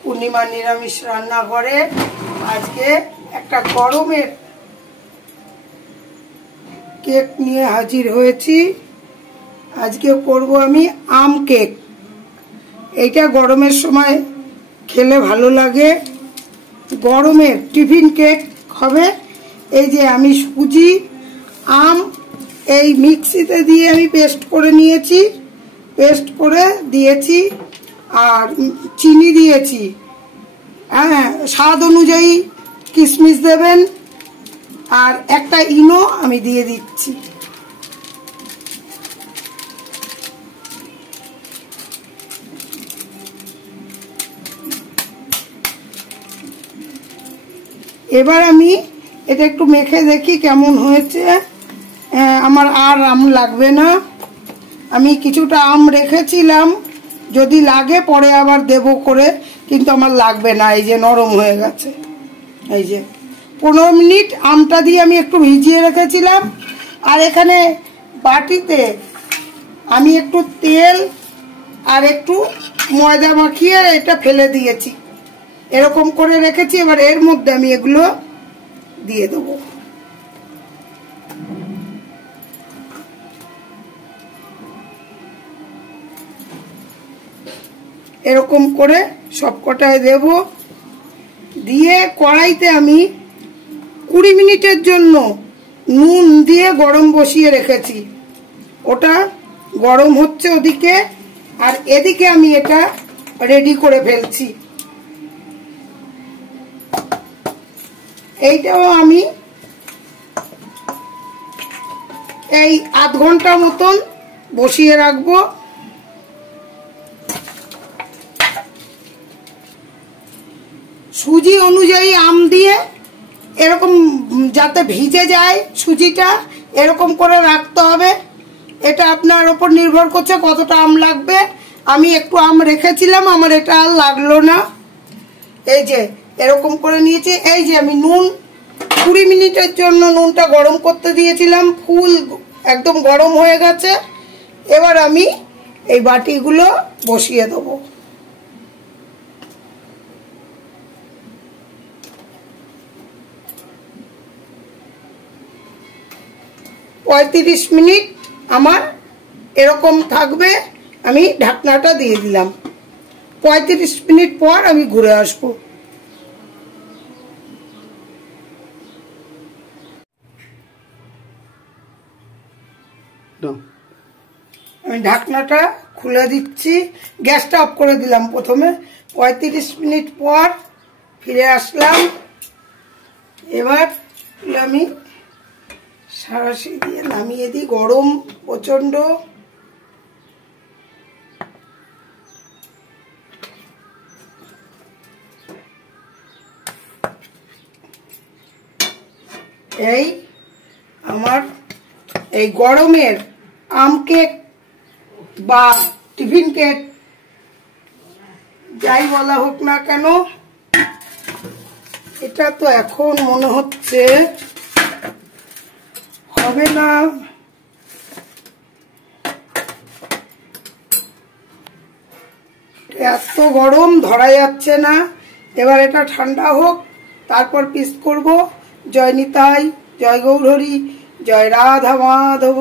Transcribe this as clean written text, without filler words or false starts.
পূর্ণিমা নিরামিষ রান্নাঘরে আজকে একটা গরমের কেক নিয়ে হাজির হয়েছি। আজকে করব আমি আম কেক। এইটা গরমের সময় খেলে ভালো লাগে, গরমের টিফিন কেক হবে। এই যে আমি সুজি আম এই মিক্সিতে দিয়ে আমি পেস্ট করে নিয়েছি, পেস্ট করে দিয়েছি আর চিনি দিয়েছি। হ্যাঁ, স্বাদ অনুযায়ী কিশমিশ দেবেন আর একটা ইনো আমি দিয়ে দিচ্ছি। এবার আমি এটা একটু মেখে দেখি কেমন হয়েছে। আমার আর আম লাগবে না, আমি কিছুটা আম রেখেছিলাম, যদি লাগে পরে আবার দেব করে, কিন্তু আমার লাগবে না। এই যে নরম হয়ে গেছে। এই যে 15 মিনিট আমটা দিয়ে আমি একটু ভিজিয়ে রেখেছিলাম। আর এখানে বাটিতে আমি একটু তেল আর একটু ময়দা মাখিয়ে এটা ফেলে দিয়েছি, এরকম করে রেখেছি। এবার এর মধ্যে আমি এগুলো দিয়ে দেবো। এরকম করে সবকটায় দেব। দিয়ে কড়াইতে আমি 20 মিনিটের জন্য নুন দিয়ে গরম বসিয়ে রেখেছি। ওটা গরম হচ্ছে ওদিকে, আর এদিকে আমি এটা রেডি করে ফেলছি। এইটাও আমি এই আধ ঘন্টা মতন বসিয়ে রাখবো। সুজি অনুযায়ী আম দিয়ে এরকম যাতে ভিজে যায় সুজিটা, এরকম করে রাখতে হবে। এটা আপনার ওপর নির্ভর করছে কতটা আম লাগবে। আমি একটু আম রেখেছিলাম, আমার এটা আর লাগলো না। এই যে এরকম করে নিয়েছি। এই যে আমি নুন 20 মিনিটের জন্য নুনটা গরম করতে দিয়েছিলাম, ফুল একদম গরম হয়ে গেছে। এবার আমি এই বাটিগুলো বসিয়ে দেবো। পঁয়ত্রিশ মিনিট আমার এরকম থাকবে। আমি ঢাকনাটা দিয়ে দিলাম। 35 মিনিট পর আমি ঘুরে আসবো। আমি ঢাকনাটা খুলে দিচ্ছি, গ্যাসটা অফ করে দিলাম প্রথমে। 35 মিনিট পর ফিরে আসলাম। এবার আমি সাঁড়াশি দিয়ে নামিয়ে দিই, গরম প্রচন্ড। এই আমার এই গরমের আম কেক বা টিফিন কেক যাই বলা হোক না কেন, এটা তো এখন মনে হচ্ছে হবে না। এত গরম ধরা যাচ্ছে না। এবার এটা ঠান্ডা হোক, তারপর পিস করব। জয় নিতাই, জয় গৌরহরি, জয় রাধা মাধব।